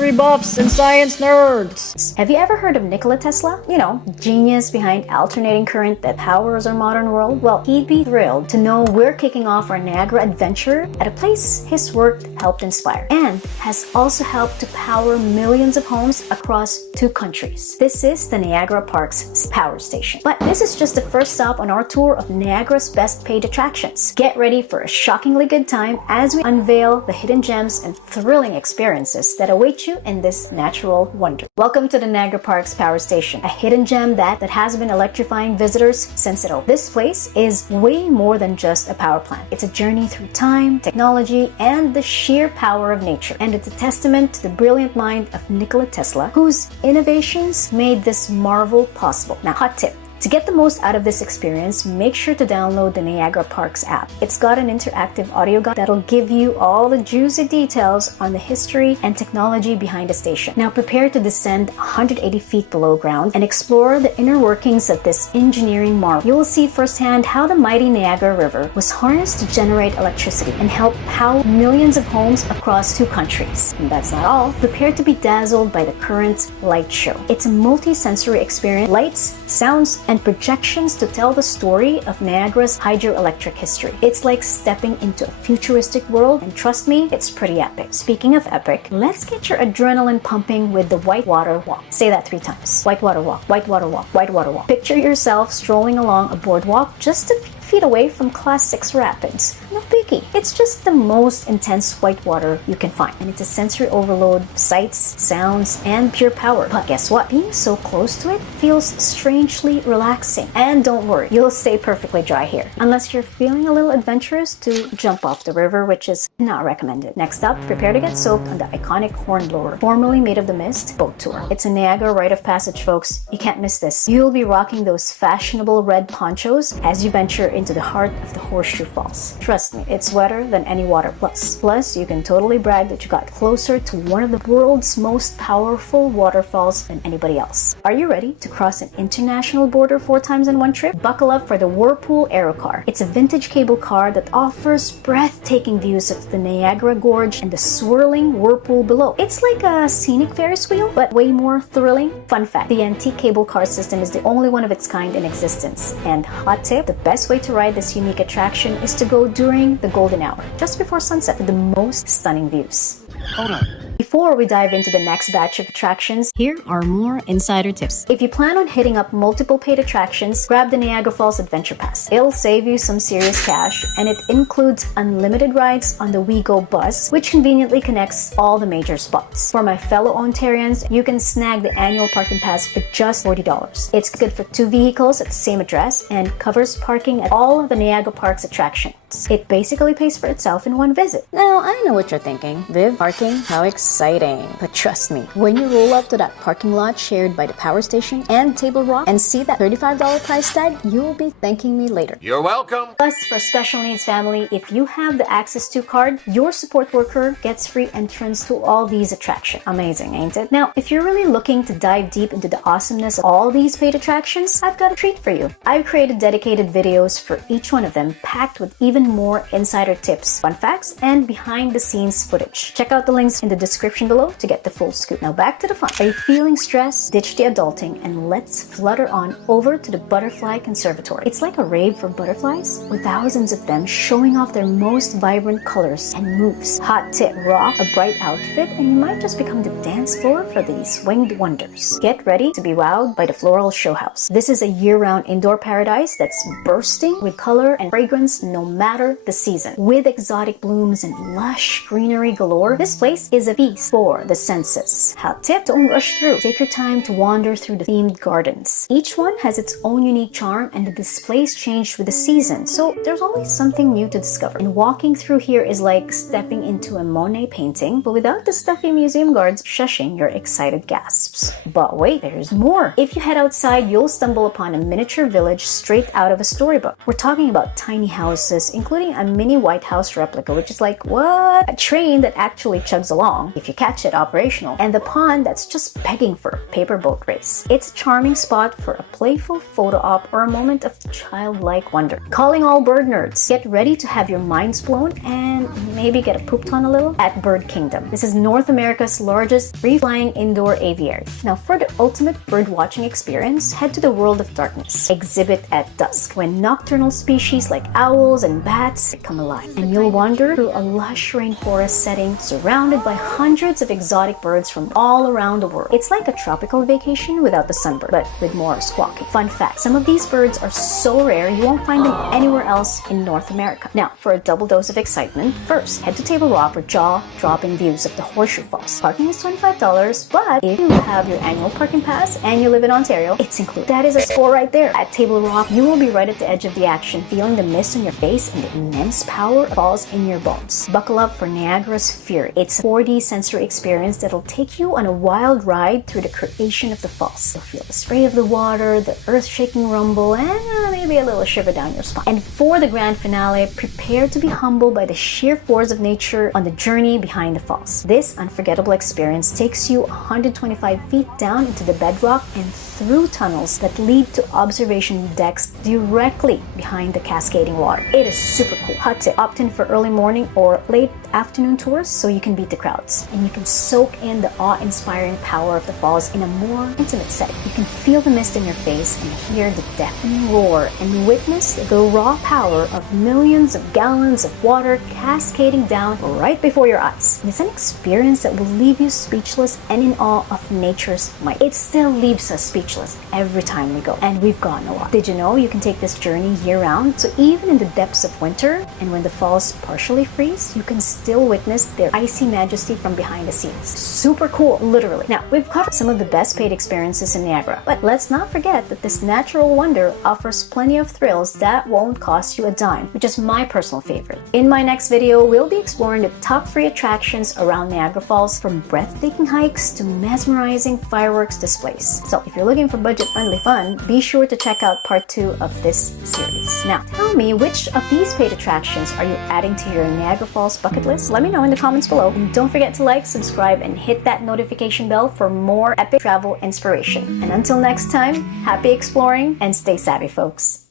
history buffs and science nerds! Have you ever heard of Nikola Tesla? You know, genius behind alternating current that powers our modern world? Well, he'd be thrilled to know we're kicking off our Niagara adventure at a place his work helped inspire and has also helped to power millions of homes across 2 countries. This is the Niagara Parks Power Station. But this is just the first stop on our tour of Niagara's best paid attractions. Get ready for a shockingly good time as we unveil the hidden gems and thrilling experiences that await you in this natural wonder. Welcome to the Niagara Parks Power Station, a hidden gem that has been electrifying visitors since it opened. This place is way more than just a power plant. It's a journey through time, technology, and the sheer power of nature. And it's a testament to the brilliant mind of Nikola Tesla, whose innovations made this marvel possible. Now, hot tip. To get the most out of this experience, make sure to download the Niagara Parks app. It's got an interactive audio guide that'll give you all the juicy details on the history and technology behind the station. Now prepare to descend 180 feet below ground and explore the inner workings of this engineering marvel. You will see firsthand how the mighty Niagara River was harnessed to generate electricity and help power millions of homes across 2 countries. And that's not all. Prepare to be dazzled by the current light show. It's a multi-sensory experience, lights, sounds, and projections to tell the story of Niagara's hydroelectric history. It's like stepping into a futuristic world, and trust me, it's pretty epic. Speaking of epic, let's get your adrenaline pumping with the Whitewater Walk. Say that 3 times. Whitewater Walk, Whitewater Walk, Whitewater Walk. Picture yourself strolling along a boardwalk just a few feet away from Class 6 rapids. No biggie. It's just the most intense whitewater you can find. And it's a sensory overload, sights, sounds, and pure power. But guess what? Being so close to it feels strangely relaxing. And don't worry, you'll stay perfectly dry here. Unless you're feeling a little adventurous to jump off the river, which is not recommended. Next up, prepare to get soaked on the iconic Hornblower, formerly made of the mist, boat tour. It's a Niagara rite of passage, folks. You can't miss this. You'll be rocking those fashionable red ponchos as you venture into the heart of the Horseshoe Falls. Trust me, it's wetter than any water plus. Plus, you can totally brag that you got closer to one of the world's most powerful waterfalls than anybody else. Are you ready to cross an international border 4 times in one trip? Buckle up for the Whirlpool Aero Car. It's a vintage cable car that offers breathtaking views of the Niagara Gorge and the swirling whirlpool below. It's like a scenic Ferris wheel, but way more thrilling. Fun fact, the antique cable car system is the only one of its kind in existence. And hot tip, the best way to ride this unique attraction is to go during the golden hour, just before sunset, for the most stunning views. Hold on. Before we dive into the next batch of attractions, here are more insider tips. If you plan on hitting up multiple paid attractions, grab the Niagara Falls Adventure Pass. It'll save you some serious cash, and it includes unlimited rides on the WeGo bus, which conveniently connects all the major spots. For my fellow Ontarians, you can snag the annual parking pass for just $40. It's good for 2 vehicles at the same address and covers parking at all of the Niagara Parks attractions. It basically pays for itself in one visit. Now, I know what you're thinking. Viv, parking? How exciting. But trust me, when you roll up to that parking lot shared by the power station and Table Rock and see that $35 price tag, you'll be thanking me later. You're welcome. Plus, for special needs family, if you have the Access To card, your support worker gets free entrance to all these attractions. Amazing, ain't it? Now, if you're really looking to dive deep into the awesomeness of all these paid attractions, I've got a treat for you. I've created dedicated videos for each one of them, packed with even more insider tips, fun facts, and behind-the-scenes footage. Check out the links in the description below to get the full scoop. Now back to the fun. Are you feeling stressed? Ditch the adulting and let's flutter on over to the Butterfly Conservatory. It's like a rave for butterflies, with thousands of them showing off their most vibrant colors and moves. Hot tip, rock a bright outfit and you might just become the dance floor for these winged wonders. Get ready to be wowed by the Floral Show House. This is a year-round indoor paradise that's bursting with color and fragrance no matter the season. With exotic blooms and lush greenery galore, this place is a feast for the senses. Hot tip, don't rush through. Take your time to wander through the themed gardens. Each one has its own unique charm and the displays change with the season, so there's always something new to discover. And walking through here is like stepping into a Monet painting, but without the stuffy museum guards shushing your excited gasps. But wait, there's more. If you head outside, you'll stumble upon a miniature village straight out of a storybook. We're talking about tiny houses, including a mini White House replica, which is like, what? A train that actually chugs along, if you catch it operational, and the pond that's just begging for a paper boat race. It's a charming spot for a playful photo op or a moment of childlike wonder. Calling all bird nerds, get ready to have your minds blown and maybe get a pooped on a little at Bird Kingdom. This is North America's largest free-flying indoor aviary. Now, for the ultimate bird watching experience, head to the World of Darkness exhibit at dusk, when nocturnal species like owls and bats come alive, and you'll wander through a lush rainforest setting surrounded by hundreds of exotic birds from all around the world. It's like a tropical vacation without the sunburn, but with more squawking. Fun fact, some of these birds are so rare you won't find them anywhere else in North America. Now, for a double dose of excitement, first, head to Table Rock for jaw-dropping views of the Horseshoe Falls. Parking is $25, but if you have your annual parking pass and you live in Ontario, it's included. That is a score right there. At Table Rock, you will be right at the edge of the action, feeling the mist on your face and the immense power of falls in your bones. Buckle up for Niagara's Fury. It's a 4D sensory experience that'll take you on a wild ride through the creation of the falls. You'll feel the spray of the water, the earth-shaking rumble, and maybe a little shiver down your spine. And for the grand finale, prepare to be humbled by the sheer force of nature on the journey behind the falls. This unforgettable experience takes you 125 feet down into the bedrock and through tunnels that lead to observation decks directly behind the cascading water. It is super cool. Hot tip, opt in for early morning or late afternoon tours so you can beat the crowds. And you can soak in the awe-inspiring power of the falls in a more intimate setting. You can feel the mist in your face and hear the deafening roar and witness the raw power of millions of gallons of water cascading down right before your eyes. And it's an experience that will leave you speechless and in awe of nature's might. It still leaves us speechless every time we go, and we've gone a lot. Did you know you can take this journey year-round? So even in the depths of winter and when the falls partially freeze, you can still witness their icy majesty from behind the scenes. Super cool, literally. Now, we've covered some of the best paid experiences in Niagara, but let's not forget that this natural wonder offers plenty of thrills that won't cost you a dime, which is my personal favorite. In my next video, we'll be exploring the top 3 attractions around Niagara Falls, from breathtaking hikes to mesmerizing fireworks displays. So if you're looking for budget-friendly fun, be sure to check out part 2 of this series. Now, tell me, which of these paid attractions are you adding to your Niagara Falls bucket list? Let me know in the comments below. And don't forget to like, subscribe, and hit that notification bell for more epic travel inspiration. And until next time, happy exploring and stay savvy, folks.